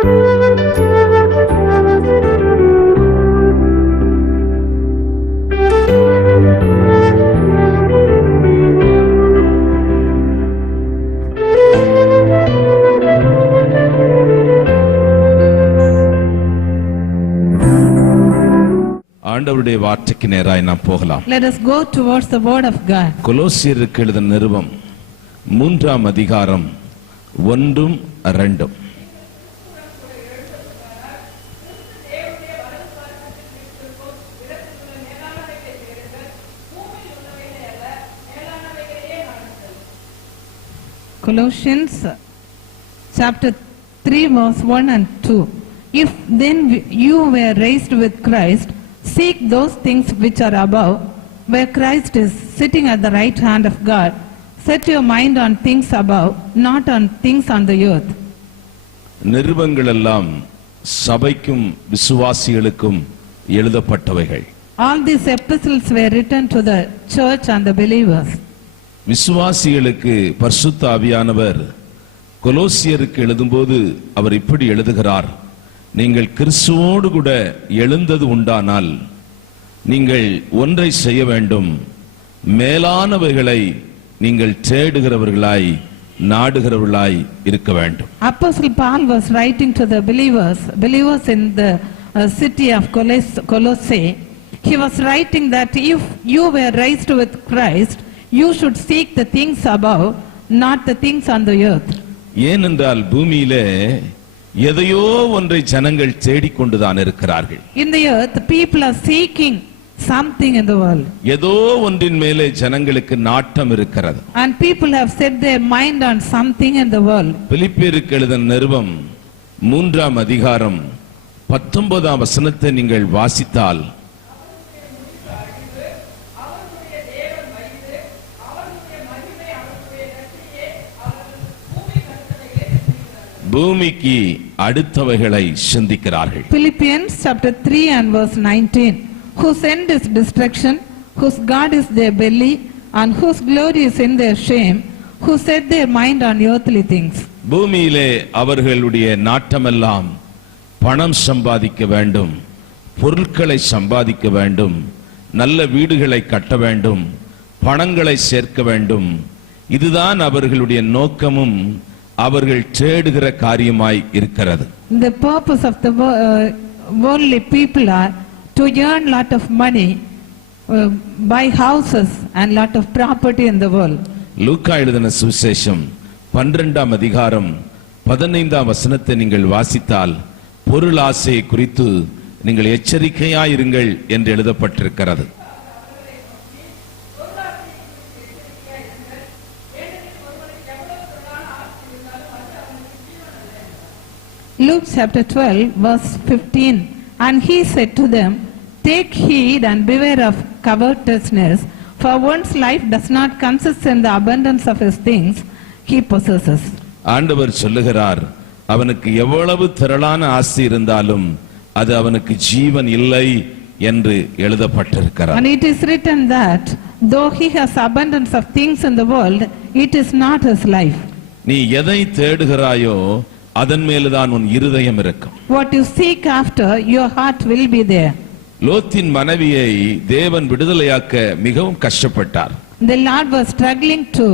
ஆண்டவருடைய வார்த்தைக்கு நேராய் நாம் போகலாம். Let us go towards the word of God. கொலோசியருக்கு எழுதின நிருபம் 3ஆம் அதிகாரம் 1-2. Colossians chapter 3 verse 1 and 2. If then you were raised with Christ, seek those things which are above, where Christ is sitting at the right hand of God. Set your mind on things above, not on things on the earth. நிருபங்கள் எல்லாம் சபைக்கும் விசுவாசிகளுக்கும் எழுதப்பட்டவைகள். All these epistles were written to the church and the believers. விசுவாசிகளுக்கு பரிசுத்த ஆவியானவர் கொலோசியருக்கு எழுதும்போது அவர் இப்படி எழுதுகிறார்: நீங்கள் கிறிஸ்துவோடு கூட எழுந்தது உண்டானால் நீங்கள் ஒன்றை செய்ய வேண்டும், மேலானவைகளை நீங்கள் தேடுகிறவர்களாய் நாடுகிறவர்களாய் இருக்க வேண்டும். Apostle Paul was writing to the believers in the city of Colossae. He was writing that if you were raised with Christ, you should seek the things above, not the things on the earth. ஏனென்றால் பூமியிலே எதையோ ஒன்றை ஜனங்கள் தேடிக்கொண்டுதான் இருக்கிறார்கள். In the earth, people are seeking something in the world. ஏதோ ஒன்றின் மேலே ஜனங்களுக்கு நாட்டம் இருக்கிறது. And people have set their mind on something in the world. பிலிப்பியருக்கு எழுதின நிருபம் 3ஆம் அதிகாரம் 19ஆம் வசனத்தை நீங்கள் வாசித்தால், பூமிக்கு அடுத்தவைகளை சிந்திக்கிறார்கள். Philippians chapter 3 and verse 19. Whose end is destruction, whose God is their belly, and whose glory is in their shame, who set their mind on earthly things. பூமியிலே அவர்களுடைய நாட்டமெல்லாம் பணம் சம்பாதிக்க வேண்டும், பொருட்களை சம்பாதிக்க வேண்டும், நல்ல வீடுகளை கட்ட வேண்டும், பணங்களை சேர்க்க வேண்டும். இதுதான் அவர்களுடைய நோக்கமும் அவர்கள் தேடுகிற காரியமாய் இருக்கிறது. The purpose of the worldly people are to earn lot of money, buy houses and lot of property in the world. லூக்கா எழுதின சுவிசேஷம் 12ஆம் அதிகாரம் 15ஆம் வசனத்தை நீங்கள் வாசித்தால், பொருள் ஆசையை குறித்து நீங்கள் எச்சரிக்கையாயிருங்கள் என்று எழுதப்பட்டிருக்கிறது. Luke chapter 12 verse 15. And he said to them, take heed and beware of covetousness, for one's life does not consist in the abundance of his things he possesses. ஆண்டவர் சொல்லுகிறார், அவனுக்கு எவ்வளவு திரளான ஆசை இருந்தாலும் அது அவனுக்கு ஜீவன் இல்லை என்று எழுதப்பட்டிருக்கிறது. And it is written that though he has abundance of things in the world, it is not his life. நீ எதை தேடுகிறாயோ அதன் மேல்தான் உன் இருதயம் இருக்கும். What you seek after, your heart will be there. லோத்தின் மனைவியை தேவன் விடுதலையாக்க மிகவும் கஷ்டப்பட்டார். The Lord was struggling to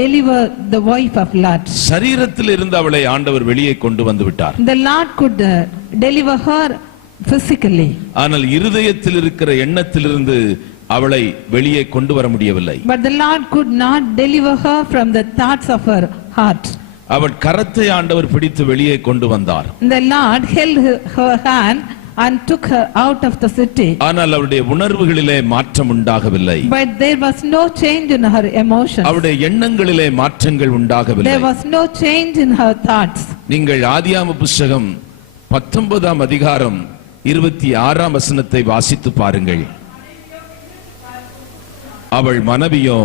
deliver the wife of Lot. சரீரத்தில் இருந்து அவளை ஆண்டவர் வெளியே கொண்டு வந்து விட்டார். The Lord could deliver her physically. ஆனால் இருதயத்தில் இருக்கிற எண்ணத்திலிருந்து அவளை வெளியே கொண்டு வர முடியவில்லை. But the Lord could not deliver her from the thoughts of her heart. அவள் கரத்தை ஆண்டவர் பிடித்து வெளியே கொண்டு வந்தார். The Lord held her hand and took her out of the city. ஆனால் அவளுடைய உணர்வுகளிலே மாற்றம் உண்டாகவில்லை. But there was no change in her emotions. அவளுடைய எண்ணங்களிலே மாற்றங்கள் உண்டாகவில்லை. There was no change in her thoughts. நீங்கள் ஆதியாகம புத்தகம் 19ஆம் அதிகாரம் 26ஆம் வசனத்தை வாசித்து பாருங்கள். அவள் மனைவியோ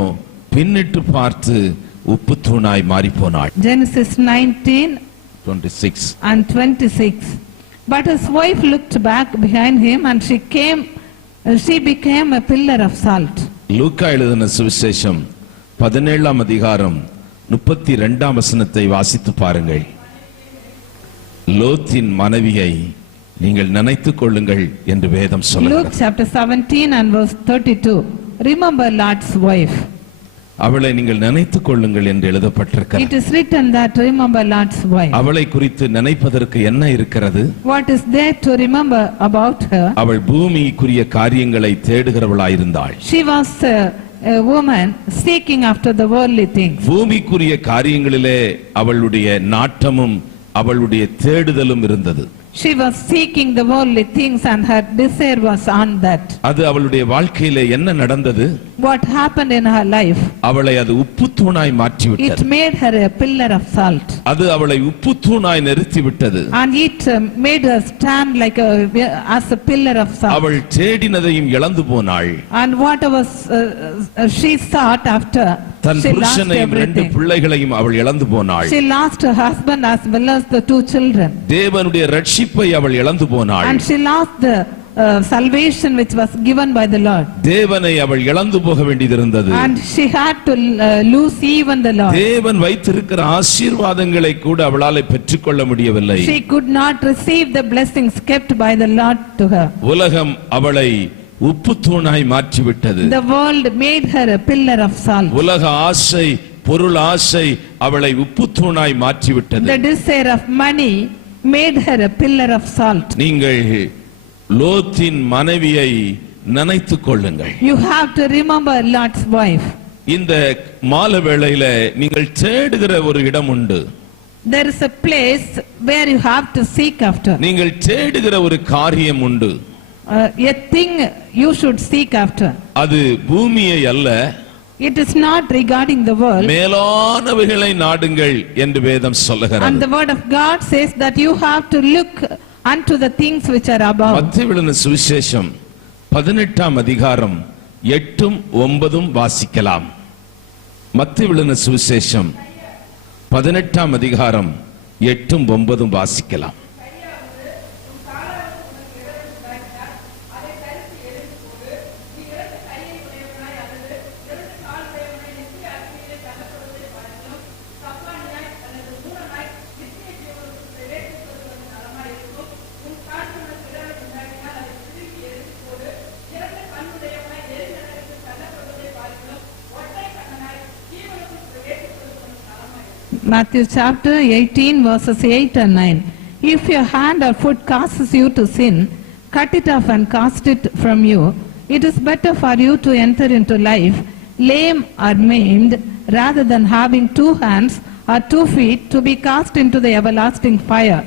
பின்னிட்டு பார்த்து உப்பு தூணாய் மாறி போனாள். Genesis 19:26 and 26. But his wife looked back behind him and she became a pillar of salt. லூக்கா எழுதின சுவிசேஷம் 17ஆம் அதிகாரம் 32ஆம் வசனத்தை வாசித்து பாருங்கள். லோத்தின் மனைவியை நீங்கள் நினைத்துக் கொள்ளுங்கள் என்று வேதம் Luke சொல்லுகிறது. chapter 17 and verse 32. Remember Lot's wife. அவளை நீங்கள் நினைத்துக் கொள்ளுங்கள் என்று எழுதப்பட்டிருக்கிறது. It is written that remember Lot's wife. அவளை குறித்து நினைப்பதற்கு என்ன இருக்கிறது? What is there to remember about her? அவள் பூமிக்குரிய காரியங்களை தேடுகிறவளாயிருந்தாள். She was a woman seeking after the worldly things. பூமிக்குரிய காரியங்களிலே அவளுடைய நாட்டமும் அவளுடைய தேடுதலும் இருந்தது. She was seeking the worldly things and her desire was on that. அது அவளுடைய வாழ்க்கையிலே என்ன நடந்தது? What happened in her life? அவளை அது உப்புத்தூணாய் மாற்றிவிட்டது. It made her a pillar of salt. அது அவளை உப்புத்தூணாய் நிறுத்திவிட்டது. And it made her stand like as a pillar of salt. அவள் தேடினதையும் இழந்து போனாள். And whatever she sought after, than she lost புருஷனையும் 2 everything. பிள்ளைகளையும் அவள் இழந்து போனாள். She lost her husband as well as the 2 children. தேவனுடைய ரட்சிப்பை அவள் இழந்து போனாள். And she lost the salvation which was given by the Lord. தேவனை அவள் இழந்து போக வேண்டியிருந்தது. And she had to lose even the Lord. தேவன் வைத்திருக்கிற ஆசீர்வாதங்களை கூட அவளால் பெற்றுக்கொள்ள முடியவில்லை. She could not receive the blessings kept by the Lord to her. உலகம் அவளை உப்புத்தூணாய் மாற்றிவிட்டது. The world made her a pillar of salt. உலக ஆசை, பொருள் ஆசை அவளை உப்புத்தூணாய் மாற்றிவிட்டது. The desire of money made her a pillar of salt. நீங்கள் லோத்தின் மனைவியை நினைத்துக் கொள்ளுங்கள். You have to remember Lot's wife. இந்த மாலை வேளையில நீங்கள் தேடுகிற ஒரு இடம் உண்டு. There is a place where you have to seek after. நீங்கள் தேடுகிற ஒரு காரியம் உண்டு. A thing you should seek after. அது பூமியை அல்ல, It is not regarding the world. மேலானவைகளை நாடுங்கள் என்று வேதம் And சொல்லுகிறது. the word of God says that you have to look unto the things which are above. மத்தேயு சுவிசேஷம் 18ஆம் அதிகாரம் 8ம் 9ம் வாசிக்கலாம். மத்தேயு சுவிசேஷம் 18ஆம் அதிகாரம் 8ம் 9ம் வாசிக்கலாம். Matthew chapter 18 verses 8 and 9. If your hand or foot causes you to sin, cut it off and cast it from you. It is better for you to enter into life lame or maimed rather than having 2 hands or 2 feet to be cast into the everlasting fire.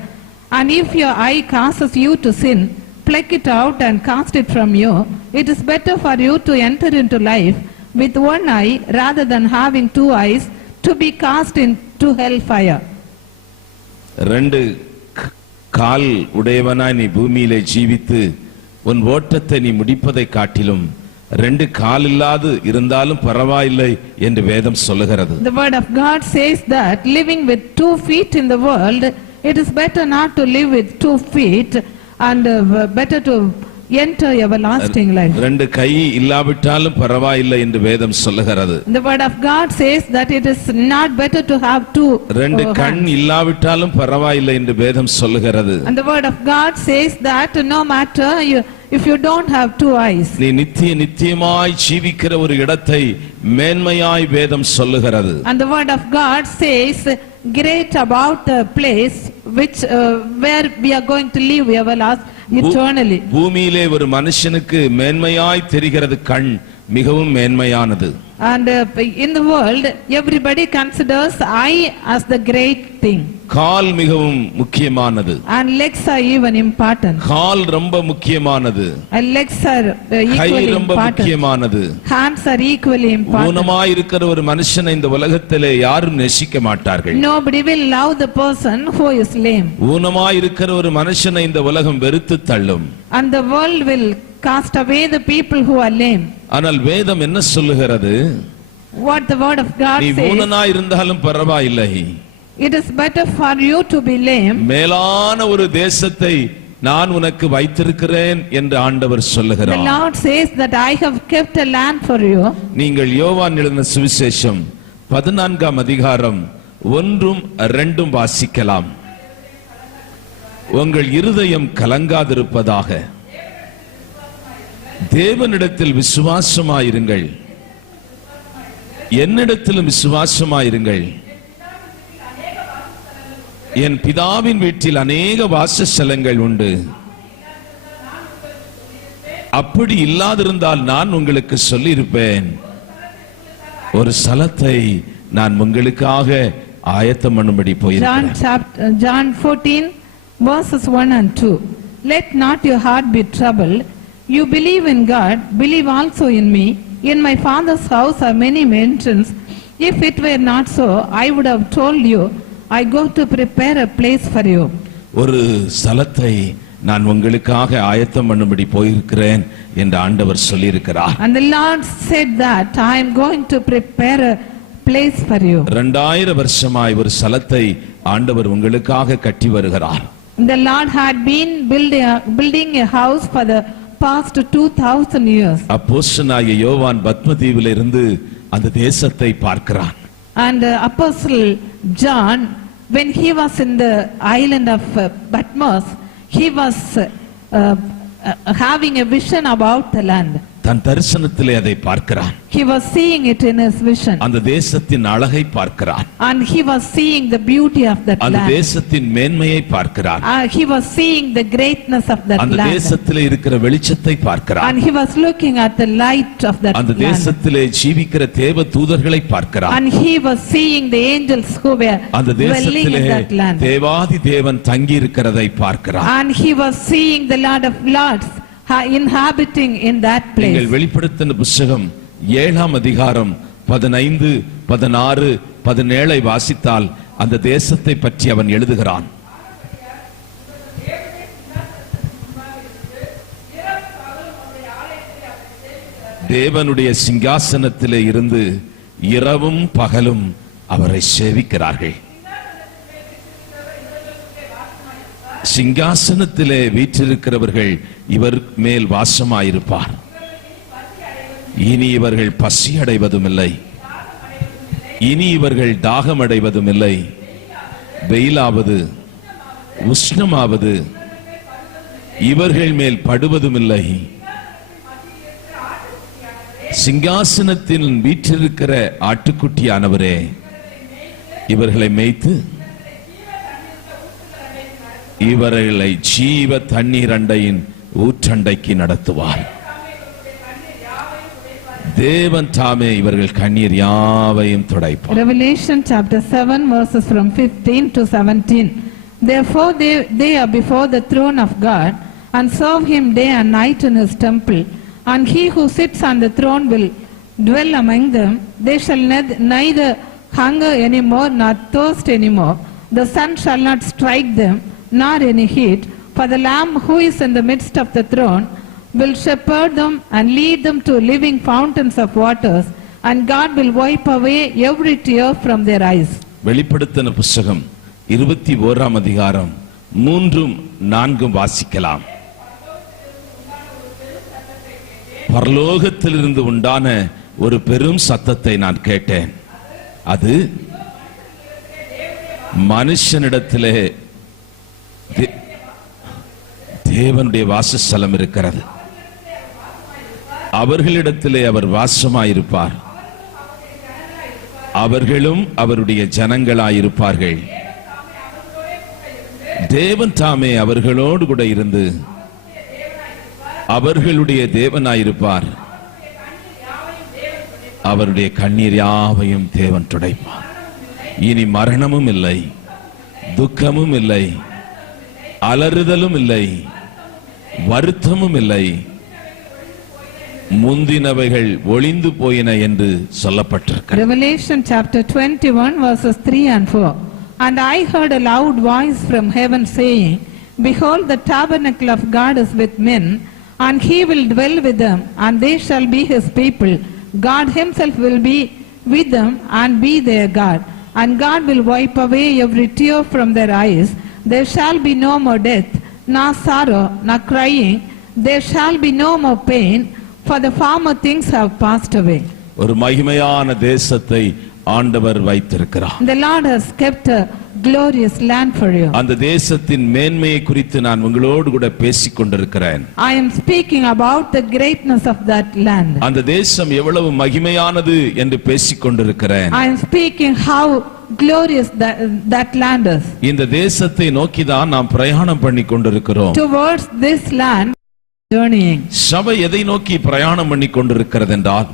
And if your eye causes you to sin, pluck it out and cast it from you. It is better for you to enter into life with 1 eye rather than having 2 eyes to be cast into hellfire. 2 கால் உடையவனாய் நீ பூமியிலே ஜீவித்து உன் ஓட்டத்தை நீ முடிப்பதை காட்டிலும் 2 கால் இல்லாது இருந்தாலும் பரவாயில்லை என்று வேதம் சொல்லுகிறது. The word of God says that living with 2 feet in the world, it is better not to live with 2 feet and better to enter everlasting life. 2 கை இல்லாவிட்டாலும் பரவாயில்லை என்று வேதம் சொல்லுகிறது. The word of God says that it is not better to have 2 2 கண் இல்லாவிட்டாலும் பரவாயில்லை என்று வேதம் சொல்லுகிறது. And the word of God says that no matter if you don't have 2 eyes. நீ நித்தியமாய் ஜீவிக்கிற ஒரு இடத்தை மேன்மையாய் வேதம் சொல்லுகிறது. And the word of God says great about the place which where we are going to live eternally. பூமியிலே ஒரு மனுஷனுக்கு மேன்மையாய் தெரிகிறது கண் மிகவும் மேன்மையானது. And in the world everybody considers eye as the great thing. கால் மிகவும் முக்கியமானது. And legs are even important. கால் ரொம்ப முக்கியமானது. And legs are guy equally ரொம்ப important. முக்கியமானது. Hands are equally important. ஊனமாய் இருக்கிற ஒரு மனுஷனை இந்த உலகத்திலே யாரும் நேசிக்க மாட்டார்கள். Nobody will love the person who is lame. ஊனமாய் இருக்கிற ஒரு மனுஷனை இந்த உலகம் வெறுத்து தள்ளும். And the world will cast away the people who are lame. ஆனால் வேதம் என்ன சொல்லுகிறது? What the word of God நீ says, ஊனனாய் இருந்தாலும் பரவாயில்லை, it is better for you to be lame. மேலான ஒரு தேசத்தை நான் உனக்கு வைத்திருக்கிறேன் என்று ஆண்டவர் The சொல்லுகிறார். Lord says that I have kept a land for you. நீங்கள் யோவான் எழுதின சுவிசேஷம் 14ஆம் அதிகாரம் 1ம் 2ம் வாசிக்கலாம். உங்கள் இருதயம் கலங்காதிருப்பதாக. தேவனிடத்தில் விசுவாசமாயிருங்கள், என்னிடத்திலும் விசுவாசமாயிருங்கள். என் பிதாவின் வீட்டில் அநேக வாசஸ்தலங்கள் உண்டு. அப்படி இல்லாதிருந்தால் நான் உங்களுக்கு சொல்லியிருப்பேன். ஒரு ஸ்தலத்தை நான் உங்களுக்காக ஆயத்தம் பண்ணும்படி போயிருக்கிறேன். John 14 verses 1 and 2. Let not your heart be troubled. You believe in God, believe also in me. In my Father's house are many mansions. If it were not so, I would have told you, I go to prepare a place for you. ஒரு ஸ்தலத்தை நான் உங்களுக்காக ஆயத்தம் பண்ணும்படி போயிருக்கிறேன் என்று ஆண்டவர் சொல்லியிருக்கிறார். And the Lord said that I am going to prepare a place for you. 2000 வருஷமாய் ஒரு ஸ்தலத்தை ஆண்டவர் உங்களுக்காக கட்டி வருகிறார். The Lord had been building a house for the past 2000 years. அப்போஸ்தலனாகிய யோவான் பத்மதீவில் இருந்து அந்த தேசத்தை பார்க்கிறான். And Apostle John, when he was in the island of Patmos, he was having a vision about the land. தன் தரிசனத்திலே அதை பார்க்கிறான். He was seeing it in his vision. அந்த தேசத்தின் அழகை பார்க்கிறான். And he was seeing the beauty of that அந்த land. தேசத்தின் மேன்மையை பார்க்கிறான். He was seeing the greatness of that அந்த land. தேசத்திலே இருக்கிற வெளிச்சத்தை பார்க்கிறான். And he was looking at the light of that அந்த land. தேசத்திலே ஜீவிக்கிற தேவ தூதர்களை பார்க்கிறான். And he was seeing the angels who were அந்த dwelling in தேசத்திலே that land. தேவாதி தேவன் தங்கி இருக்கிறதை பார்க்கிறான். And he was seeing the Lord of Lords inhabiting in that place. நீங்கள் வெளிப்படுத்தின புத்தகம் 7ஆம் அதிகாரம் 15, 16, 17 வாசித்தால் அந்த தேசத்தை பற்றி அவன் எழுதுகிறான். தேவனுடைய சிங்காசனத்திலே இருந்து இரவும் பகலும் அவரை சேவிக்கிறார்கள். சிங்காசனத்திலே வீற்றிருக்கிறவர்கள் இவர் மேல் வாசமாயிருப்பார். இனி இவர்கள் பசி அடைவதும் இல்லை, இனி இவர்கள் தாகம் அடைவதும் இல்லை. வெயிலாவது உஷ்ணமாவது இவர்கள் மேல் படுவதும் இல்லை. சிங்காசனத்தில் வீற்றிருக்கிற ஆட்டுக்குட்டியானவரே இவர்களை மேய்த்து இவர்களை ஜீவ தண்ணீர் அண்டையின் ஊற்றண்டைக்கு நடத்துவார். தேவன் தாமே இவர்கள் கண்ணீர் யாவையும் துடைப்பார். Revelation chapter 7 verses from 15 to 17. Therefore they are before the throne of God and serve him day and night in his temple. And he who sits on the throne will dwell among them. They shall neither hunger anymore nor thirst anymore. The sun shall not strike them, nor any heat. For the Lamb who is in the midst of the throne will shepherd them and lead them to living fountains of waters. And God will wipe away every tear from their eyes. வெளிப்படுத்தின புத்தகம் 21ஆம் அதிகாரம் 3, 4 வாசிக்கலாம். பரலோகத்திலிருந்து உண்டான ஒரு பெரும் சத்தத்தை நான் கேட்டேன். அது மனுஷனிடத்திலே தேவனுடைய வாசஸ்தலம் இருக்கிறது. அவர்களிடத்திலே அவர் வாசமாயிருப்பார். அவர்களும் அவருடைய ஜனங்களாயிருப்பார்கள். தேவன் தாமே அவர்களோடு கூட இருந்து அவர்களுடைய தேவனாயிருப்பார். அவருடைய கண்ணீர் யாவையும் தேவன் துடைப்பார். இனி மரணமும் இல்லை, துக்கமும் இல்லை, அலறுதலும் இல்லை, வருத்தமும் இல்லை, முந்தினவைகள் ஒளிந்து போயின என்று சொல்லப்பட்டிருக்கிறது. Revelation chapter 21 verses 3 and 4. And I heard a loud voice from heaven saying, Behold, the tabernacle of God is with men, and he will dwell with them, and they shall be his people. God himself will be with them and be their God. And God will wipe away every tear from their eyes. There shall be no more death, nor sorrow, nor crying. There shall be no more pain, for the former things have passed away. ஒரு மகிமையான தேசத்தை ஆண்டவர் வைத்திருக்கிறார். The Lord has kept a glorious land for you. அந்த தேசத்தின் மேன்மையை குறித்து நான் உங்களோடு கூட பேசிக் கொண்டிருக்கிறேன். I am speaking about the greatness of that land. அந்த தேசம் எவ்வளவு மகிமையானது என்று பேசிக் கொண்டிருக்கிறேன். I am speaking how glorious that land is. இந்த தேசத்தை நோக்கி தான் நாம் பிரயாணம் பண்ணி கொண்டிருக்கிறோம். Towards this land journeying. சபை எதை நோக்கி பிரயாணம் பண்ணி கொண்டிருக்கிறது என்றால்,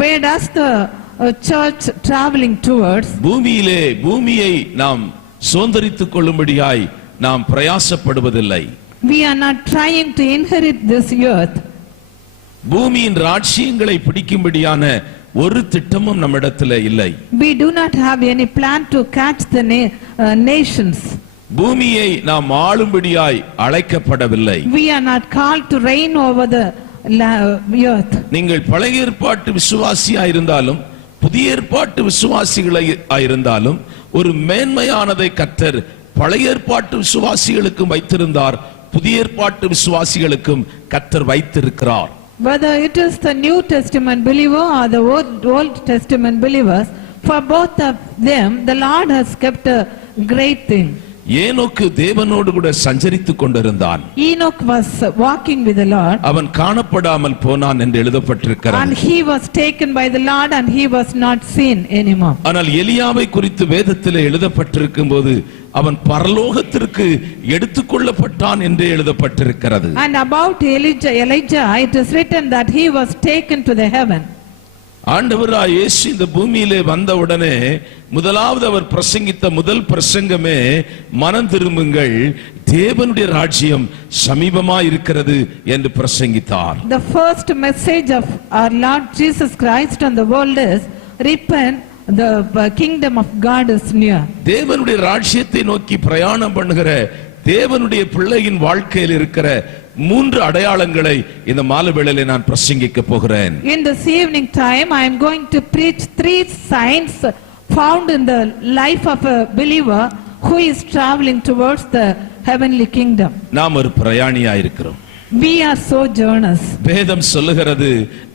where does the church traveling towards? பூமியை நாம் சுதந்தரித்துக் கொள்ளும்படியாய் நாம் பிரயாசப்படுவதில்லை. We are not trying to inherit this earth. பூமியின் ராஜ்யங்களை பிடிக்கும்படியான ஒரு திட்டமும் நம்மிடத்தில் இல்லை. We do not have any plan to catch the nations. பூமியை நாம் ஆளும்படியாய் அழைக்கப்படவில்லை. We are not called to reign over the earth. நீங்கள் பழைய ஏற்பாட்டு விசுவாசியாய் இருந்தாலும் புதிய ஏற்பாட்டு விசுவாசிகளாய் இருந்தாலும் ஒரு மேன்மையானதை கர்த்தர் பழைய ஏற்பாட்டு விசுவாசிகளுக்கும் வைத்திருந்தார், புதிய ஏற்பாட்டு விசுவாசிகளுக்கும் கர்த்தர் வைத்திருக்கிறார். Whether it is the New Testament believer or the Old Testament believers, for both of them the Lord has kept a great thing. ஏனோக்கு தேவனோடு கூட சஞ்சரித்துக் கொண்டிருந்தான். Enoch was walking with the Lord. அவன் காணப்படாமல் போனான் என்று எழுதப்பட்டிருக்கிறது. And he was taken by the Lord and he was not seen anymore. ஆனால் எலியாவை குறித்து வேதத்திலே எழுதப்பட்டிருக்கும் போது அவன் பரலோகத்திற்கு எடுத்துக்கொள்ளப்பட்டான் என்று எழுதப்பட்டிருக்கிறது. And about Elijah it is written that he was taken to the heaven. ஆண்டவராய் இயேசு இந்த பூமியிலே வந்தவுடனே முதலாவது அவர் பிரசங்கித்த முதல் பிரசங்கமே மனம் திரும்புங்கள், தேவனுடைய ராஜ்யம் சமீபமாய் இருக்கிறது என்று பிரசங்கித்தார். The first message of our Lord Jesus Christ on the world is repent, the kingdom of God is near. தேவனுடைய ராஜ்யத்தை நோக்கி பிரயாணம் பண்ணுகிற தேவனுடைய பிள்ளையின் வாழ்க்கையில் இருக்கிற மூன்று அடையாளங்களை இந்த மாலை வேளையிலே நான் பிரசங்கிக்க போகிறேன். In this evening time I am going to preach 3 signs found in the life of a believer who is traveling towards the heavenly kingdom. நாம் ஒரு பிரயாணியாய் இருக்கிறோம். We are sojourners. வேதம் சொல்லுகிறது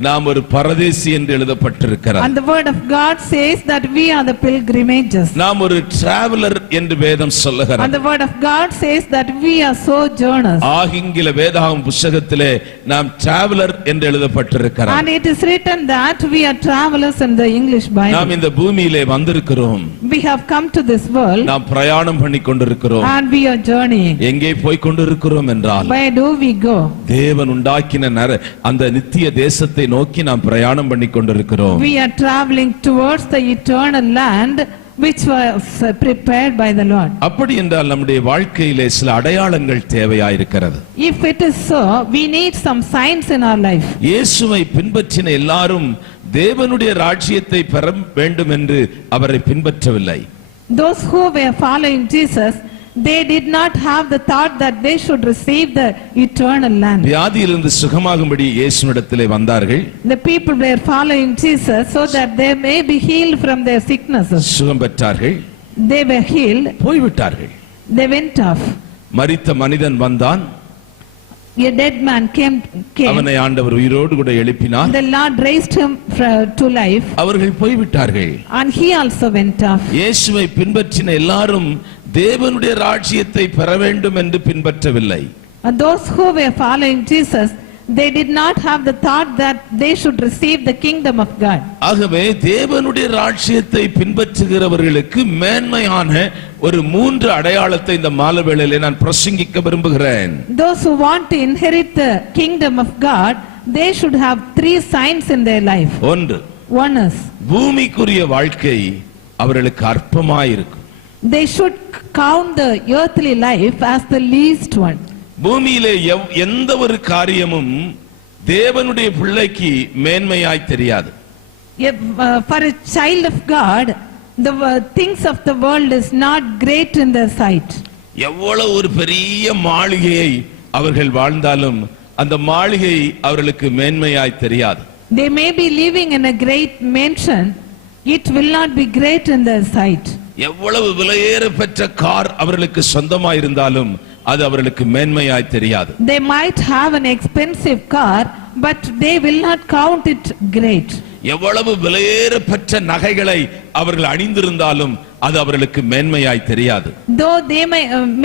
நாம் ஒரு பரதேசி என்று எழுதப்பட்டிருக்கிறது. And the word of God says that we are the pilgrimages. நாம் ஒரு டிராவலர் என்று வேதம் சொல்லுகிறது. And the word of God says that we are sojourners. ஆங்கில வேதாகம புத்தகத்திலே நாம் டிராவலர் என்று எழுதப்பட்டிருக்கிறது. And it is written that we are travelers in the English Bible. நாம் இந்த பூமியிலே வந்திருக்கிறோம். We have come to this world. நாம் பிரயாணம் பண்ணி கொண்டிருக்கிறோம். And we are journeying. எங்கே போய் கொண்டிருக்கிறோம் என்றால், where do we go? தேவன் உண்டாக்கின அந்த நித்திய தேசத்தை நோக்கி நாம் பிரயாணம் பண்ணி கொண்டிருக்கிறோம். We are traveling towards the eternal land which was prepared by the Lord. அப்படி என்றால் நம்முடைய வாழ்க்கையிலே சில அடையாளங்கள் தேவையாயிருக்கிறது. If it is so, we need some signs in our life. இயேசுவை பின்பற்றின எல்லாரும் தேவனுடைய ராஜ்யத்தை பெற வேண்டும் என்று அவரை பின்பற்றவில்லை. Those who were following Jesus, they did not have the thought that they should receive the eternal land. வியாதியிலிருந்து சுகமாகும்படி இயேசுவிடத்திலே வந்தார்கள். The people were following Jesus so that they may be healed from their sicknesses. சுகம் பெற்றார்கள். They were healed. போய்விட்டார்கள். They went off. மரித்த மனிதன் வந்தான். A dead man came. அவனை ஆண்டவர் உயிரோடு கூட எழுப்பினார். The Lord raised him to life. அவர்கள் போய்விட்டார்கள். And he also went off. இயேசுவை பின்பற்றின எல்லாரும் தேவனுடைய ராஜ்யத்தை பெற வேண்டும் என்று பின்பற்றவில்லை. And those who were following Jesus, they did not have the thought that they should receive the kingdom of God. ஆகவே தேவனுடைய ராஜ்யத்தை பின்பற்றுகிறவர்களுக்கு மேன்மையான ஒரு 3 அடையாளத்தை இந்த மாலை வேளையிலே நான் பிரசங்கிக்க விரும்புகிறேன். Those who want to inherit the kingdom of God, they should have 3 signs in their life. One is பூமிக்குரிய வாழ்க்கை அவர்களுக்கு அற்பமாயிருக்கும். They should count the earthly life as the least one. பூமியிலே எந்த ஒரு காரியமும் தேவனுடைய பிள்ளைக்கு மேன்மையாய் தெரியாது. For a child of God, the things of the world is not great in their sight. எவ்வளவு ஒரு பெரிய மாளிகையை அவர்கள் வாழ்ந்தாலும் அந்த மாளிகை அவர்களுக்கு மேன்மையாய் தெரியாது. They may be living in a great mansion, it will not be great in their sight. எவ்வளவு விலையேற பெற்ற கார் அவர்களுக்கு சொந்தமாய் இருந்தாலும் அது அவர்களுக்கு மேன்மையாய் தெரியாது. They might have an expensive car, but they will not count it great. எவ்வளவு விலையேற பெற்ற நகைகளை அவர்கள் அணிந்திருந்தாலும் அது அவர்களுக்கு மேன்மையாய் தெரியாது. Though they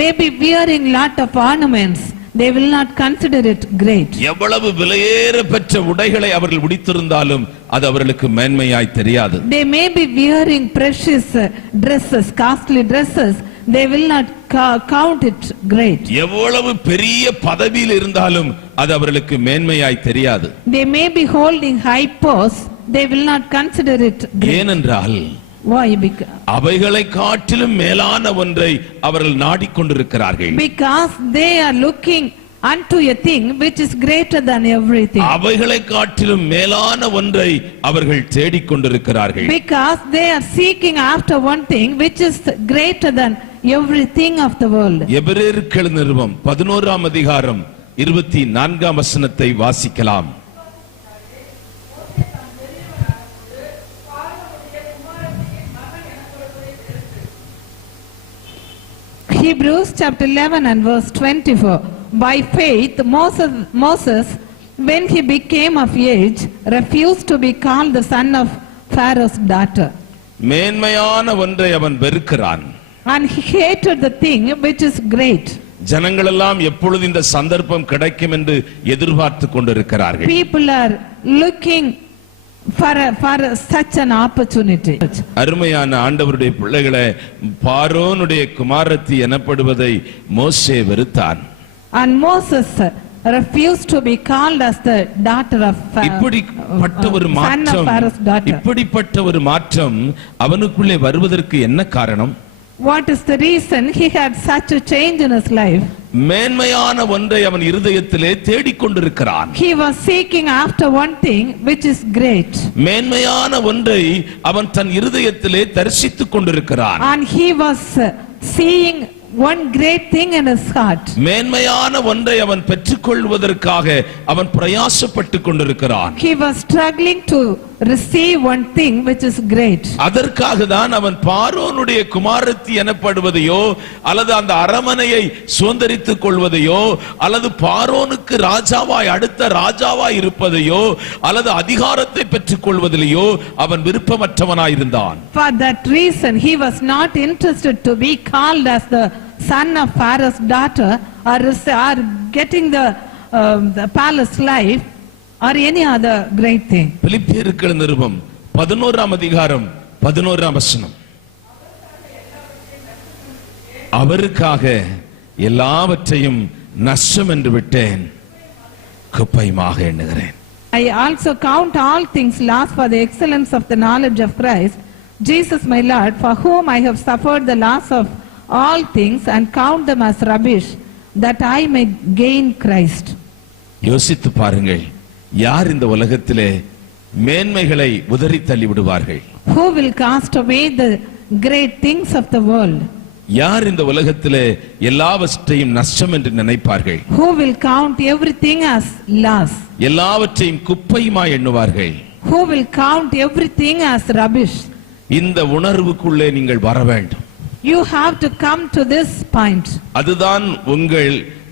may be wearing lot of ornaments, they will not consider it great. எவ்வளவு விலையேற பெற்ற உடைகளை அவர்கள் உடுத்திருந்தாலும் அது அவர்களுக்கு மேன்மையாய் தெரியாது. They may be wearing precious dresses, costly dresses, they will not count it great. எவ்வளவு பெரிய பதவியில் இருந்தாலும் அது அவர்களுக்கு மேன்மையாய் தெரியாது. They may be holding high posts, they will not consider it great. ஏனென்றால் Why? அவைகளை காட்டிலும் மேலான ஒன்றை அவர்கள் நாடிக்கொண்டிருக்கிறார்கள். Because they are looking unto a thing which is greater than everything. அவைகளை காட்டிலும் மேலான ஒன்றை அவர்கள் தேடிக்கொண்டிருக்கிறார்கள். Because they are seeking after one thing which is greater than everything of the world. எபிரேயர் நிருபம் 11ஆம் அதிகாரம் 24ஆம் வசனத்தை வாசிக்கலாம். Hebrews chapter 11 and verse 24. By faith Moses, when he became of age, refused to be called the son of Pharaoh's daughter. மேன்மையான ஒன்றை அவன் வெறுக்கிறான். And he hated the thing which is great. ஜனங்களெல்லாம் எப்பொழுது இந்த சந்தர்ப்பம் கிடைக்கும் என்று எதிர்பார்த்து கொண்டிருக்கிறார்கள். People are looking for such an opportunity. அருமையான ஆண்டவருடைய பிள்ளைகளே, பார்வோனுடைய குமாரத்தி எனப்படுவதை மோசே வெறுத்தான். And Moses refused to be called as the daughter of இப்படிப்பட்ட ஒரு மாற்றம், இப்படிப்பட்ட ஒரு மாற்றம் அவனுக்குள்ளே வருவதற்கு என்ன காரணம்? What is the reason he had such a change in his life? மேன்மையான ஒன்றை அவன் இருதயத்திலே தேடிக்கொண்டிருக்கிறான். He was seeking after one thing which is great. மேன்மையான ஒன்றை அவன் தன் இருதயத்திலே தரிசித்துக் கொண்டிருக்கிறான். And he was seeing one great thing in his heart. மேன்மையான ஒன்றை அவன் பெற்றுக்கொள்வதற்காக அவன் பிரயாசப்பட்டு கொண்டிருக்கிறான். He was struggling to receive one thing which is great. அதற்காக தான் அவன் பார்வோனுடைய குமாரத்தி எனப்படுவதையோ அல்லது அந்த அரமனையை சுதந்தரித்துக் கொள்வதையோ அல்லது பார்வோனுக்கு ராஜாவாய் அடுத்த ராஜாவாய் இருப்பதையோ அல்லது அதிகாரத்தை பெற்றுக் கொள்வதிலேயோ அவன் விருப்பமற்றவனாயிருந்தான். For that reason he was not interested to be called as the son of Pharaoh's daughter or getting the palace life or any other great thing. பிலிப்பியர் நிருபம் 11ஆம் அதிகாரம் 11ஆம் வசனம். அவருக்காக எல்லாவற்றையும் நஷ்டம் என்று விட்டேன், குப்பையுமாக எண்ணுகிறேன். I also count all things lost for the excellence of the knowledge of Christ Jesus my Lord, for whom I have suffered the loss of all things and count them as rubbish, that I may gain Christ. யோசித்து பாருங்கள், யார் இந்த உலகத்திலே மேன்மைகளை உதறி தள்ளி விடுவார்கள்? Who will cast away the great things of the world? யார் இந்த உலகத்திலே எல்லாவற்றையும் நஷ்டம் என்று நினைப்பார்கள்? Who will count everything as loss? எல்லாவற்றையும் குப்பையுமாய் எண்ணுவார்கள். Who will count everything as rubbish? இந்த உணர்வுக்குள்ளே நீங்கள் வர வேண்டும். You have to come to this point. அதுதான்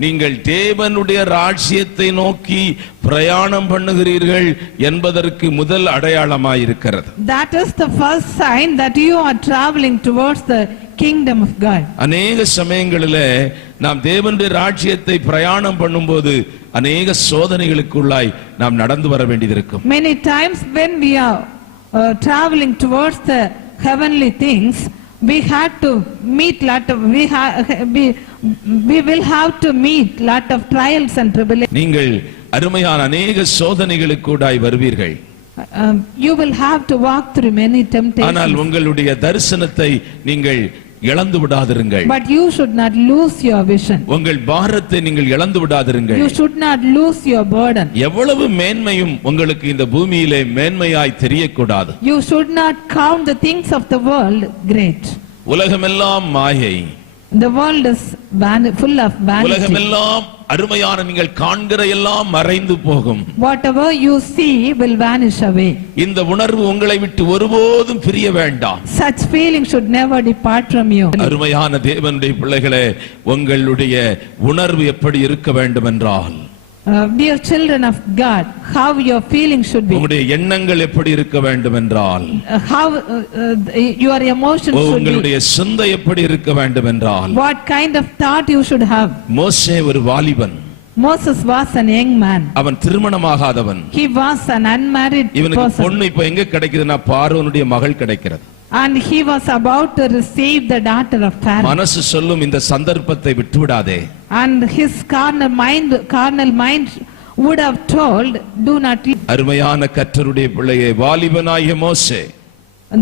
நீங்கள் தேவனுடைய ராஜ்யத்தை நோக்கி பிரயாணம் பண்ணுகிறீர்கள் என்பதற்கு முதல் அடையாளமாய் இருக்கிறது. That is the first sign that you are traveling towards the kingdom of God. அநேக சமயங்களிலே நாம் தேவனுடைய ராஜ்யத்தை பிரயாணம் பண்ணும்போது அநேக சோதனைகளுக்குள்ளாய் நாம் நடந்து வர வேண்டியிருக்கும். Many times when we are traveling towards the heavenly things, we had to meet we will have to meet lot of trials and tribulations. நீங்கள் அருமையான அநேக சோதனைகளுக்கூடாய் வருவீர்கள். You will have to walk through many temptations. ஆனால் உங்களுடைய தரிசனத்தை நீங்கள் இழந்து விடாதிருங்கள். But you should not lose your vision. உங்கள் பாரத்தை நீங்கள் இழந்து விடாதிருங்கள். You should not lose your burden. எவ்வளவு மேன்மையும் உங்களுக்கு இந்த பூமியிலே மேன்மையாய் தெரியக்கூடாது. You should not count the things of the world great. உலகமெல்லாம் மாயை. The world is full of vanity. உலகமெல்லாம் அருமையான நீங்கள் காண்கிற எல்லாம் மறைந்து போகும். Whatever you see will vanish away. இந்த உணர்வு உங்களை விட்டு ஒருபோதும் பிரிய வேண்டாம். Such feeling should never depart from you. அருமையான தேவனுடைய பிள்ளைகளே, உங்களுடைய உணர்வு எப்படி இருக்க வேண்டும் என்றால், Dear children of God, how your feelings should be. உங்களுடைய எண்ணங்கள் எப்படி இருக்க வேண்டும் என்றால், How your emotions should be. உங்களுடைய சிந்தை எப்படி இருக்க வேண்டும் என்றால், What kind of thought you should have. மோசே ஒரு வாலிபன். Moses was an young man. அவன் திருமணமாகாதவன். He was an unmarried இவனுக்கு person. பொண்ணு இப்ப எங்க கிடைக்குதுன்னா பார்வோனுடைய மகள் கிடைக்கிறது. And he was about to receive the daughter of Pharaoh. மனசு சொல்லும் இந்த சந்தர்ப்பத்தை விட்டுவிடாதே. And his carnal mind would have told, do not eat. அருமையான கர்த்தருடைய பிள்ளையே, வாலிபனாகிய மோசே,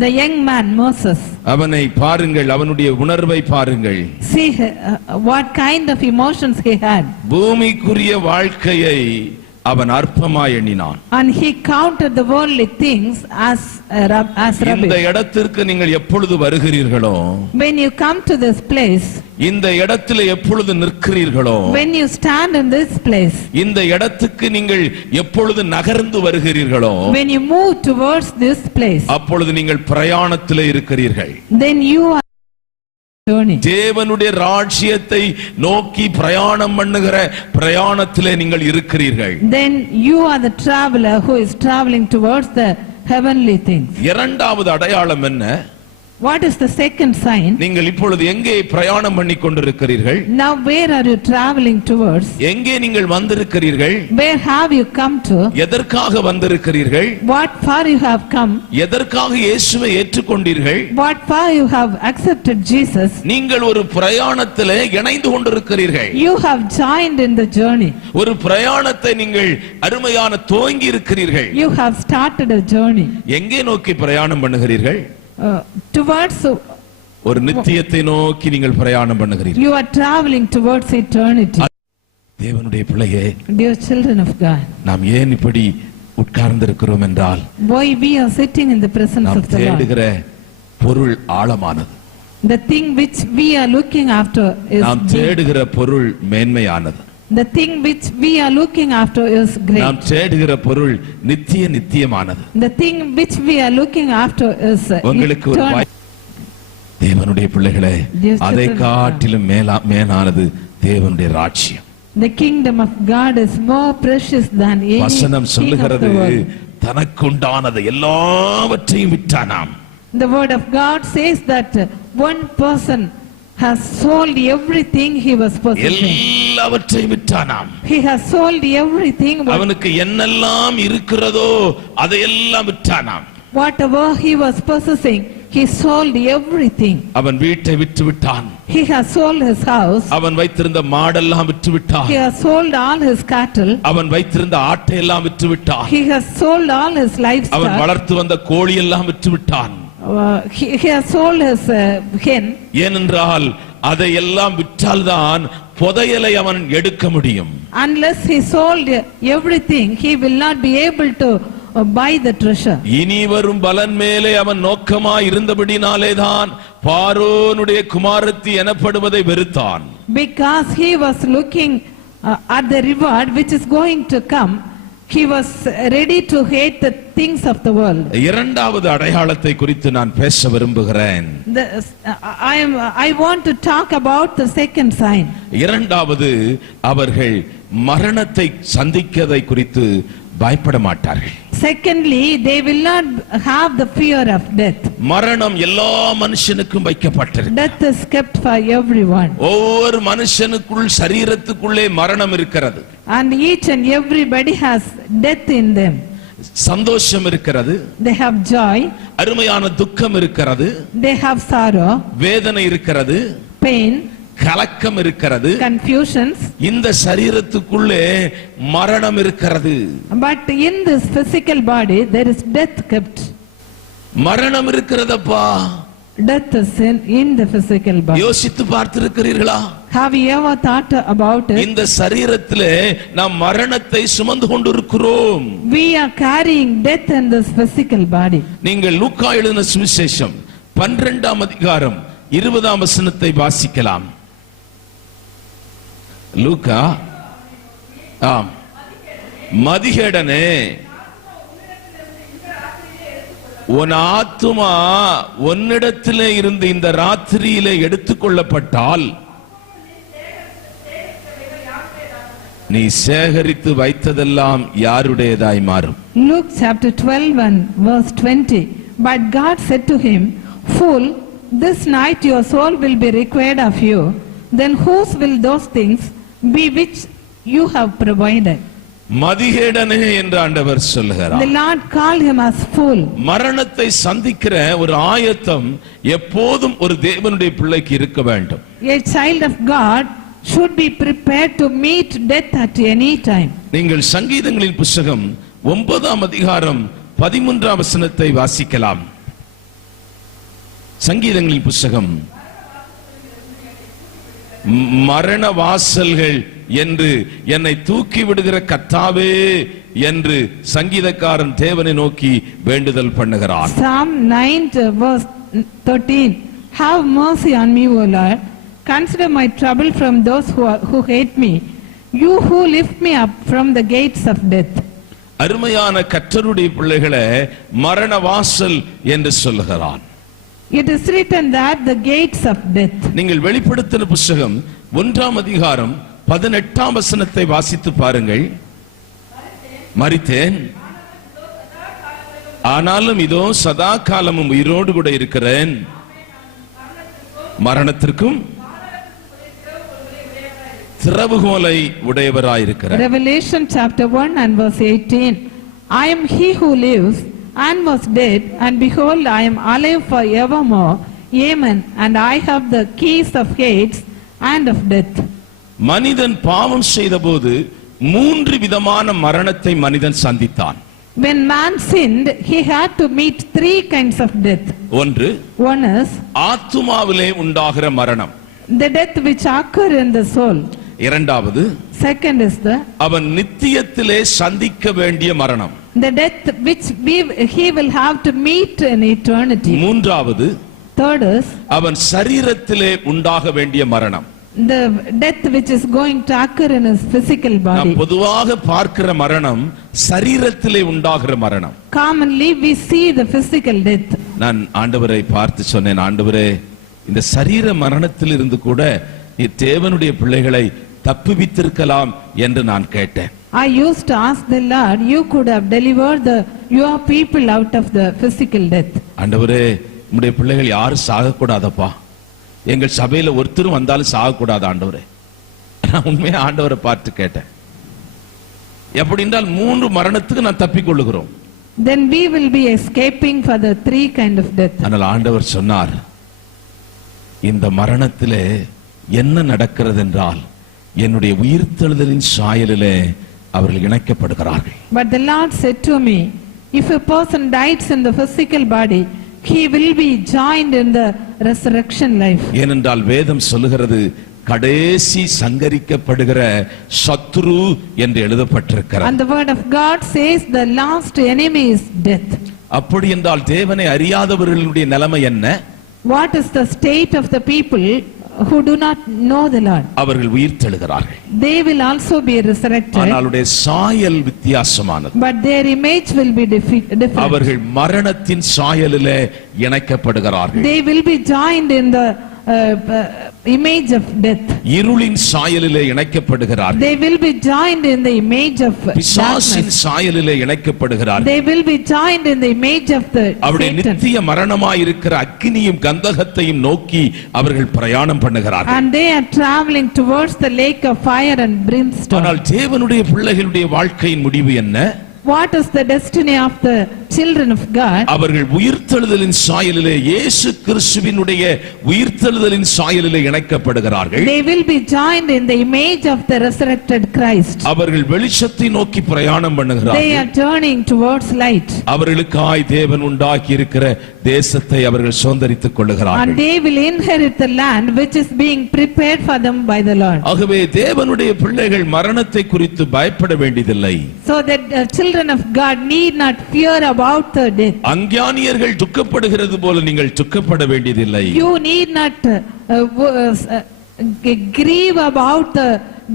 The young man Moses. அவனை பாருங்கள், அவனுடைய உணர்வை பாருங்கள். See what kind of emotions he had. பூமிக்குரிய வாழ்க்கையை அவன் அற்பமாய் எண்ணினான். And he counted the worldly things as இந்த rubbish. இடத்திற்கு நீங்கள் எப்பொழுது வருகிறீர்களோ, When you come to this place, இந்த இடத்திலே எப்பொழுது நிற்கிறீர்களோ, when you stand in this place, இந்த இடத்துக்கு நீங்கள் எப்பொழுது நகர்ந்து வருகிறீர்களோ, when you move towards this place, அப்பொழுது நீங்கள் பிரயாணத்திலே இருக்கிறீர்கள். then you are journey. தேவனுடைய ராஜ்யத்தை நோக்கி பிரயாணம் பண்ணுகிற பிரயாணத்திலே நீங்கள் இருக்கிறீர்கள். Then you are the traveler who is traveling towards the heavenly things. இரண்டாவது அடையாளம் என்ன? What is the second sign? நீங்கள் இப்பொழுது எங்கே பிரயாணம் பண்ணி கொண்டிருக்கிறீர்கள்? Now where are you traveling towards? எங்கே நீங்கள் வந்திருக்கிறீர்கள்? Where have you come to? எதற்காக வந்திருக்கிறீர்கள்? What for you have come? எதற்காக இயேசுவை ஏற்றுக்கொண்டீர்கள்? What for you have accepted Jesus? நீங்கள் ஒரு பிரயாணத்திலே இணைந்து கொண்டிருக்கிறீர்கள். You have joined in the journey. ஒரு பிரயாணத்தை நீங்கள் அருமையான துவங்கி இருக்கிறீர்கள். You have started a journey. எங்கே நோக்கி பிரயாணம் பண்ணுகிறீர்கள்? Towards ஒரு நித்தியத்தை நோக்கி நீங்கள் பிரயாணம் பண்ணுகிறீர்கள். you are traveling towards eternity. தேவனுடைய பிள்ளையே, Dear children of God, நாம் ஏன் இப்படி உட்கார்ந்து இருக்கிறோம் என்றால், why we are sitting in the presence நாம் of the Lord. தேடுகிற பொருள் ஆழமானது. The thing which we are looking after is நாம் deep. தேடுகிற பொருள் மேன்மையானது. The thing which we are looking after is நாம் great. தேடுகிற பொருள் நித்தியமானது. The thing which we are looking after is உங்களுக்கு ஒரு eternal. தேவனுடைய பிள்ளைகளே, Dear அதை children of காட்டிலும் மேலானது தேவனுடைய ராஜ்யம். The kingdom of God is more precious than any வசனம் king of சொல்லுகிறது, the world. தனக்குண்டானது எல்லாவற்றையும் விட்டானாம். The word of God says that one person has sold everything he was possessing. எல்லாவற்றையும் விட்டானாம். He has sold everything. அவனுக்கு என்னெல்லாம் இருக்கிறதோ அதையெல்லாம் விட்டானாம். Whatever he was possessing, he sold everything. அவன் வீட்டை விட்டு விட்டான். He has sold his house. அவன் வைத்திருந்த மாடெல்லாம் விட்டு விட்டான். He has sold all his cattle. அவன் வைத்திருந்த ஆட்டை எல்லாம் விட்டு விட்டான். He has sold all his அவன் livestock. வளர்த்து வந்த கோழி எல்லாம் விட்டு விட்டான். He has sold his hen. ஏனென்றால் அதையெல்லாம் விற்றால்தான் புதையலை அவன் எடுக்க முடியும். Unless he sold everything, he will not be able to buy the treasure. இனி வரும் பலன் மேலே அவன் நோக்கமாய் இருந்தபடினாலேதான் பார்வோனுடைய குமாரத்தி எனப்படுவதை வெறுத்தான். Because he was looking at the reward which is going to come, he was ready to hate the things of the world. இரண்டாவது அடையாளத்தை குறித்து நான் பேச விரும்புகிறேன். I want to talk about the second sign. இரண்டாவது, அவர்கள் மரணத்தை சந்திக்கதை குறித்து பயப்பட மாட்டார்கள். Secondly, they will not have the fear of death. மரணம் எல்லா மனுஷனுக்கும் வைக்கப்பட்டிருக்கு. Death is kept for everyone. ஒவ்வொரு மனுஷனுக்குள் சரீரத்துக்குள்ளே மரணம் இருக்கிறது. And each and everybody has death in them. சந்தோஷம் இருக்கிறது. They have joy. அருமையான துக்கம் இருக்கிறது. They have sorrow. வேதனை இருக்கிறது. Pain. கலக்கம் இருக்கிறது. Confusions. இந்த சரீரத்துக்குள்ளே மரணம் இருக்கிறது. But in this physical body there is death kept. மரணம் இருக்கிறதப்பா. Death is in the physical body. யோசித்து பார்த்திருக்கிறீர்களா? Have you ever thought about it? இந்த சரீரத்திலே நாம் மரணத்தை சுமந்து கொண்டிருக்கிறோம். We are carrying death in this physical body. நீங்கள் லூக்கா எழுதின சுவிசேஷம் 12ஆம் அதிகாரம் 20ஆம் வசனத்தை வாசிக்கலாம். லூக்கா, ஆம், மதிகேடனே, உன் ஆத்துமா உன்னிடத்திலே இருந்து இந்த ராத்திரியிலே எடுத்துக்கொள்ளப்பட்டால் நீ சேகரித்து வைத்ததெல்லாம் யாருடையதாய் மாறும்? Luke chapter 12 and verse 20. But God said to him, Fool, this night your soul will be required of you. Then whose will those things be which you have provided? மதிகேடனே என்று ஆண்டவர் சொல்லுகிறார். The Lord called him as fool. மரணத்தை சந்திக்கிற ஒரு ஆயத்தம் எப்போதும் ஒரு தேவனுடைய பிள்ளைக்கு இருக்க வேண்டும். A child of God should be prepared to meet death at any time. நீங்கள் சங்கீதங்களின் புத்தகம் 9ஆம் அதிகாரம் 13ஆம் வசனத்தை வாசிக்கலாம். சங்கீதங்களின் புத்தகம் மரண வாசல்கள் என்று என்னை தூக்கி விடுகிற கர்த்தாவே என்று சங்கீதக்காரன் தேவனை நோக்கி வேண்டுதல் பண்ணுகிறார். Psalm 9 verse 13. Have mercy on me, O Lord. Consider my trouble from those who hate me. You who lift me up from the gates of death. அருமையான கர்த்தருடைய பிள்ளைகளே, மரண வாசல் என்று சொல்லுகிறான். It is written that the gates of death. நீங்கள் வெளிப்படுத்தின புத்தகம் 1ஆம் அதிகாரம் 18ஆம் வசனத்தை வாசித்து பாருங்கள். மரித்தேன், ஆனாலும் இதோ சதா காலமும் உயிரோடு கூட இருக்கிறேன். மரணத்திற்கும் திறவுகோலை உடையவராயிருக்கிறார். Revelation chapter 1 and verse 18. I am he who lives and was dead, and behold, I am alive for evermore. Amen. And I have the keys of Hades and of death. மனிதன் பாவம் செய்தபோது 3 விதமான மரணத்தை மனிதன் சந்தித்தான். When man sinned, he had to meet 3 kinds of death. One is ஆத்துமாவிலே உண்டாகிற மரணம். the death which occur in the soul. இரண்டாவது, Second is அவன் நித்தியத்திலே சந்திக்க வேண்டிய மரணம். the death which he will have to meet in eternity. மூன்றாவது, Third is அவன் சரீரத்திலே உண்டாக வேண்டிய மரணம். the death which is going to occur in his physical body. நாம் பொதுவாக பார்க்கிற மரணம் சரீரத்திலே உண்டாகிற மரணம். Commonly we see the physical death. நான் ஆண்டவரை பார்த்து சொன்னேன், ஆண்டவரே, இந்த சரீர மரணத்தில் இருந்து கூட தேவனுடைய பிள்ளைகளை தப்புவித்திருக்கலாம் என்று நான் கேட்டேன். I used to ask the Lord, you could have delivered your people out of the physical death. ஆண்டவரே, உம்முடைய பிள்ளைகள் யாரும் சாகக்கூடாதப்பா, எங்கள் சபையில ஒருத்தரும் வந்தாலும் சாகக்கூடாது ஆண்டவரே. நான் உண்மையா ஆண்டவரை பார்த்து கேட்டேன். எப்படி என்றால் 3 மரணத்துக்கு நான் தப்பிக்கொள்ளுகிறோம். Then we will be escaping for the 3 kind of death. ஆனால் ஆண்டவர் சொன்னார், இந்த மரணத்திலே என்ன நடக்கிறது என்றால் என்னுடைய உயிர்த்தெழுதலின் சாயலிலே அவர்கள் இணைக்கப்படுகிறார்கள். But the Lord said to me, if a person dies in the physical body, he will be joined in the resurrection life. ஏனென்றால் வேதம் சொல்லுகிறது, கடைசி சங்கரிக்கப்படுகிற சத்துரு என்று எழுதப்பட்டிருக்கிறது. And the word of God says the last enemy is death. அப்படி என்றால் தேவனை அறியாதவர்களுடைய நிலைமை என்ன? What is the state of the people who do not know the Lord? அவர்கள் உயிர்த்தெழுகிறார்கள். They will also be resurrected. ஆனால் அவருடைய சாயல் வித்தியாசமானது. But their image will be different. அவர்கள் மரணத்தின் சாயலிலே இணைக்கப்படுகிறார்கள். They will be joined in the image of death. இருளின் சாயலிலே இணைக்கப்படுகிறார்கள். They will be joined in the image of பிசாசின் darkness. சாயலிலே இணைக்கப்படுகிறார்கள். They will be joined in the image of the அவருடைய Satan. நித்திய மரணமாய் இருக்கிற அக்கினியும் கந்தகத்தையும் நோக்கி அவர்கள் பிரயாணம் பண்ணுகிறார்கள். And they are traveling towards the lake of fire and brimstone. ஆனால் தேவனுடைய பிள்ளைகளுடைய வாழ்க்கையின் முடிவு என்ன? What is the destiny of the children of God? அவர்கள் உயிர்த்தெழுதலின் சாயலிலே இயேசு கிறிஸ்துவினுடைய உயிர்த்தெழுதலின் சாயலிலே இணைக்கப்படுகிறார்கள். They will be joined in the image of the resurrected Christ. அவர்கள் வெளிச்சத்தை நோக்கி பிரயாணம் They பண்ணுகிறார்கள். are turning towards light. அவர்களுக்காய் தேவன் உண்டாக்கி இருக்கிற தேசத்தை அவர்கள் சுதந்தரித்துக் And கொள்ளுகிறார்கள். they will inherit the land which is being prepared for them by the Lord. ஆகவே தேவனுடைய பிள்ளைகள் மரணத்தை குறித்து பயப்பட வேண்டியதில்லை. So that the children of God need not fear about the death. அஞ்ஞானியர்கள் துக்கப்படுகிறது போல நீங்கள் துக்கப்பட வேண்டியதில்லை. You need not grieve about the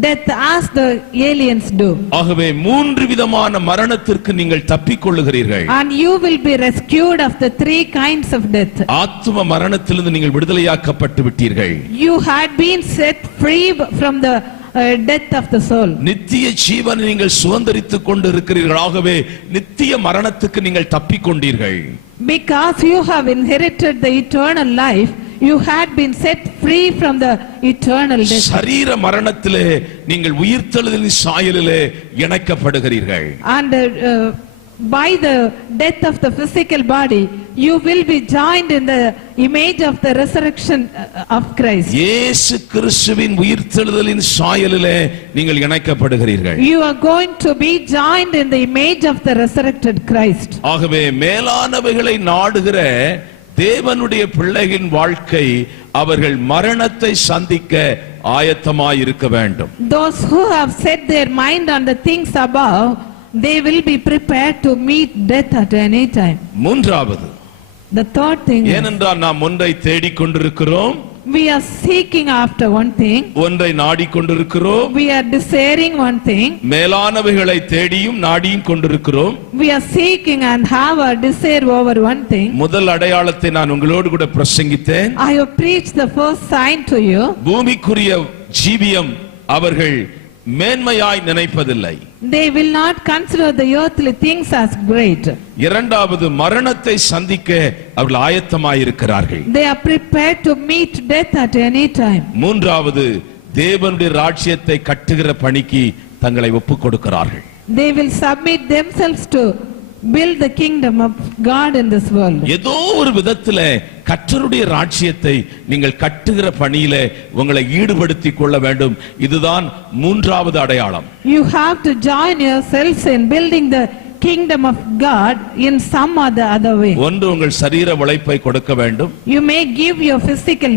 death as the aliens do. ஆகவே 3 விதமான மரணத்திற்கு நீங்கள் தப்பிக்கொள்ளுகிறீர்கள். And you will be rescued of the 3 kinds of death. ஆத்தும மரணத்திலிருந்து நீங்கள் விடுதலையாக்கப்பட்டு விட்டீர்கள். You had been set free from the death of the soul. நித்திய ஜீவனை நீங்கள் சுதந்தரித்துக் கொண்டு இருக்கிறீர்கள். ஆகவே நித்திய மரணத்துக்கு நீங்கள் தப்பிக்கொண்டீர்கள். Because you have inherited the eternal life, you had been set free from the eternal death. சரீர மரணத்திலே நீங்கள் உயிர்த்தெழுதலின் சாயலிலே இணைக்கப்படுகிறீர்கள். And by the death of the physical body, you will be joined in the image of the resurrection of Christ. இயேசு கிறிஸ்துவின் உயிர்த்தெழுதலின் சாயலிலே நீங்கள் இணைக்கப்படுகிறீர்கள். You are going to be joined in the image of the resurrected Christ. ஆகவே மேலானவைகளை நாடுகிற தேவனுடைய பிள்ளைகளின் வாழ்க்கை அவர்கள் மரணத்தை சந்திக்க ஆயத்தமாய் இருக்க வேண்டும். Those who have set their mind on the things above, they will be prepared to meet death at any time. மூன்றாவது, The third thing is, ஏனென்றால் நாம் ஒன்றை தேடிக்கொண்டிருக்கிறோம், we are seeking after one thing, ஒன்றை நாடிக்கொண்டிருக்கிறோம், we are desiring one thing, மேலானவைகளை தேடியும் நாடியும் கொண்டிருக்கிறோம். we are seeking and have a desire over one thing. முதல் அடையாளத்தை நான் உங்களோடு கூட பிரசங்கித்தேன். I have preached the first sign to you. பூமிக்குரிய ஜீவியம் அவர்கள் மேன்மையாய் நினைப்பதில்லை. They will not consider the earthly things as great. இரண்டாவது, மரணத்தை சந்திக்க அவர்கள் ஆயத்தமாய் இருக்கிறார்கள். They are prepared to meet death at any time. மூன்றாவது, தேவனுடைய ராஜ்யத்தை கட்டுகிற பணிக்கு தங்களை ஒப்புக் கொடுக்கிறார்கள். They will submit themselves to build the kingdom of God in this world. ஏதோ ஒரு விதத்துல கர்த்தருடைய ராஜ்யத்தை நீங்கள் கட்டுகிற பணியிலே உங்களை ஈடுபடுத்திக் கொள்ள வேண்டும். இதுதான் மூன்றாவது அடையாளம். You have to join yourselves in building the kingdom of God in some or the other way. ஒன்று, உங்கள் சரீர உழைப்பை கொடுக்க வேண்டும். You may give your physical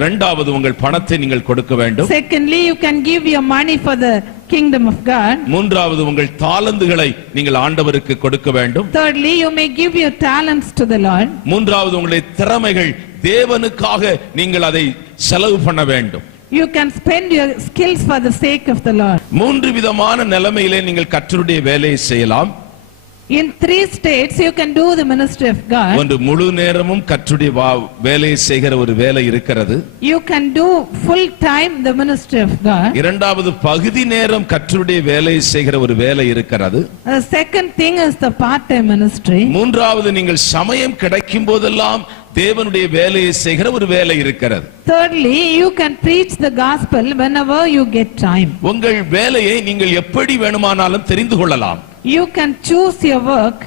இரண்டாவது, உங்கள் பணத்தை நீங்கள் கொடுக்க வேண்டும். secondly, you can give your money for the kingdom of God. மூன்றாவது, உங்கள் தாளந்துகளை நீங்கள் ஆண்டவருக்கு கொடுக்க வேண்டும். Thirdly, you may give your talents to the Lord. மூன்றாவது, உங்களுடைய திறமைகள் தேவனுக்காக நீங்கள் அதை செலவு பண்ண வேண்டும். You can spend your skills for the sake of the Lord. மூன்று விதமான நிலைமையிலே நீங்கள் கர்த்தருடைய வேலையை செய்யலாம். In three states you can do the ministry of God. ஒன்று, முழு நேரமும் கர்த்தருடைய வேலையை செய்கிற ஒரு வேலை இருக்கிறது. You can do full time the ministry of God. இரண்டாவது, பகுதி நேரம் கர்த்தருடைய வேலையை செய்கிற ஒரு வேலை இருக்கிறது. The second thing is the part time ministry. மூன்றாவது, நீங்கள் சமயம் கிடைக்கும் போதெல்லாம் தேவனுடைய வேலையை செய்கிற ஒரு வேலை இருக்கிறது. Thirdly, you can preach the gospel whenever you get time. உங்கள் வேலையை நீங்கள் எப்படி வேணுமானாலும் தெரிந்து கொள்ளலாம். You can choose your work.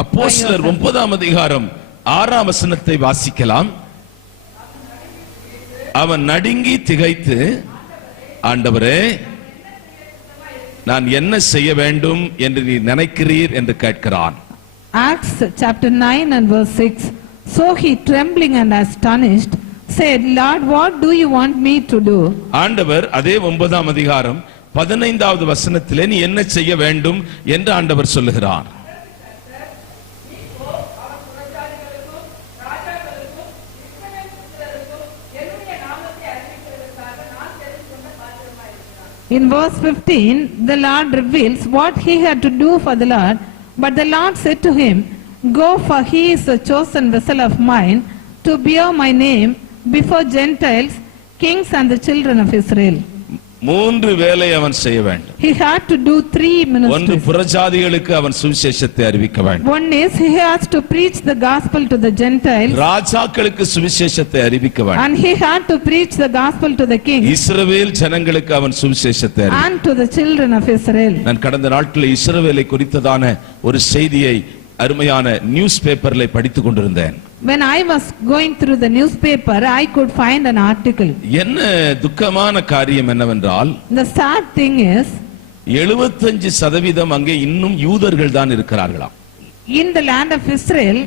அப்போஸ்தலர் 9ஆம் அதிகாரம் 6ஆம் வசனத்தை வாசிக்கலாம். அவன் நடுங்கி திகைத்து, ஆண்டவரே, நான் என்ன செய்ய வேண்டும் என்று நீ நினைக்கிறீர் என்று கேட்கிறான். Acts chapter 9 and verse 6. So he, trembling and astonished, said, Lord, what do you want me to do? ஆண்டவர் அதே 9ஆம் அதிகாரம் 15வது வசனத்திலே நீ என்ன செய்ய வேண்டும் என்று ஆண்டவர் சொல்லுகிறார். In verse 15, the Lord reveals what he had to do for the Lord. But the Lord said to him, Go, for he is a chosen vessel of mine to bear my name before Gentiles, kings and the children of Israel. மூன்று வேலை அவன் செய்ய வேண்டும். He had to do three ஒன்று, ministries. புறஜாதிகளுக்கு அவன் சுவிசேஷத்தை அறிவிக்க வேண்டும். One is he has to preach the gospel to the Gentiles, ராஜாக்களுக்கு சுவிசேஷத்தை அறிவிக்க வேண்டும். and he had to preach the gospel to the kings இஸ்ரவேல் ஜனங்களுக்கு அவன் சுவிசேஷத்தை அறிவிக்க. and to the children of Israel. நான் கடந்த நாட்களில் இஸ்ரவேலை குறித்ததான ஒரு செய்தியை அருமையான நியூஸ் பேப்பர்ல படித்துக் கொண்டிருந்தேன். When I was going through the newspaper, I could find an article. என்ன துக்கமான காரியம் என்னவென்றால், The sad thing is, 75% அங்கே இன்னும் யூதர்கள் தான் இருக்கிறார்களாம். in the land of Israel,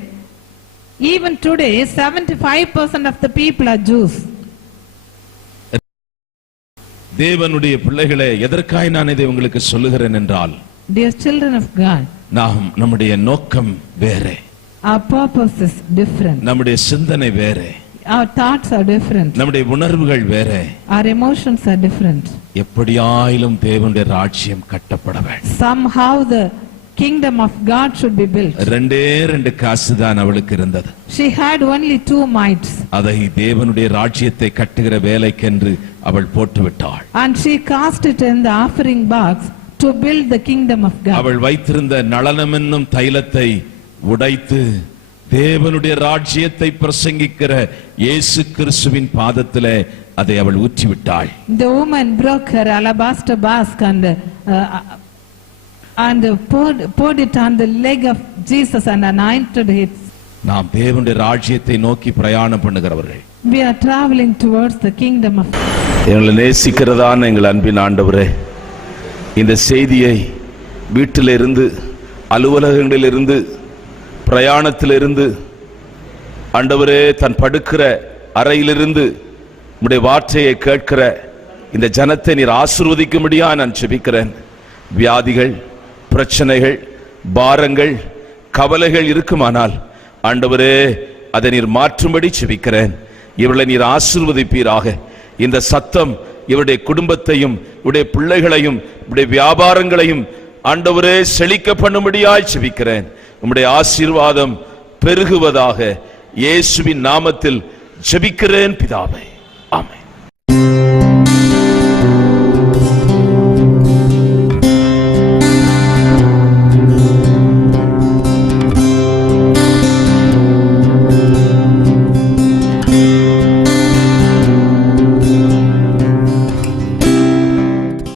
even today, 75% of the people are Jews. தேவனுடைய பிள்ளைகளே, எதற்காக நான் இதை உங்களுக்கு சொல்லுகிறேன் என்றால், Dear children of God, நாம் நம்முடைய நோக்கம் வேறே, our purpose is different. நம்முடைய சிந்தனை வேறே, Our thoughts are different. நம்முடைய உணர்வுகள் வேறே. Our emotions are different. எப்படியாயிலும் தேவனுடைய ராஜ்யம் கட்டப்பட வேண்டும். Somehow the kingdom of God should be built. ரெண்டே ரெண்டு காசு தான் அவளுக்கு இருந்தது. She had only 2 mites. அதை தேவனுடைய ராஜ்யத்தை கட்டுகிற வேலைக்கென்று அவள் போட்டு விட்டாள். And she cast it in the offering box to build the kingdom of God. அவள் வைத்திருந்த நளனம் என்னும் தைலத்தை உடைத்து தேவனுடைய ராஜ்யத்தை பிரசங்கிக்கிற இயேசு கிறிஸ்துவின் பாதத்திலே அதை அவள் ஊற்றி விட்டாள். The woman broke her alabaster bask and poured it on the leg of Jesus and anointed it. நாம் தேவனுடைய ராஜ்யத்தை நோக்கி பிரயாணம் பண்ணுகிறவர்கள். We are traveling towards the kingdom of God. எங்களை நேசிக்கிறதான எங்கள் அன்பின் ஆண்டவரே, இந்த செய்தியை வீட்டிலிருந்து, அலுவலகங்களிலிருந்து, பிரயாணத்திலிருந்து, ஆண்டவரே தன் படுக்கிற அறையிலிருந்து உம்முடைய வார்த்தையை கேட்கிற இந்த ஜனத்தை நீர் ஆசீர்வதிக்கும்படியா நான் ஜெபிக்கிறேன். வியாதிகள், பிரச்சனைகள், பாரங்கள், கவலைகள் இருக்குமானால் ஆண்டவரே அதை நீர் மாற்றும்படி ஜெபிக்கிறேன். இவர்களை நீர் ஆசீர்வதிப்பீராக. இந்த சத்தம் இவருடைய குடும்பத்தையும் இவருடைய பிள்ளைகளையும் இவருடைய வியாபாரங்களையும் ஆண்டவரே செழிக்க பண்ணும்படியாய் ஜெபிக்கிறேன். உம்முடைய ஆசீர்வாதம் பெருகுவதாக இயேசுவின் நாமத்தில் ஜெபிக்கிறேன் பிதாவே. ஆமென்.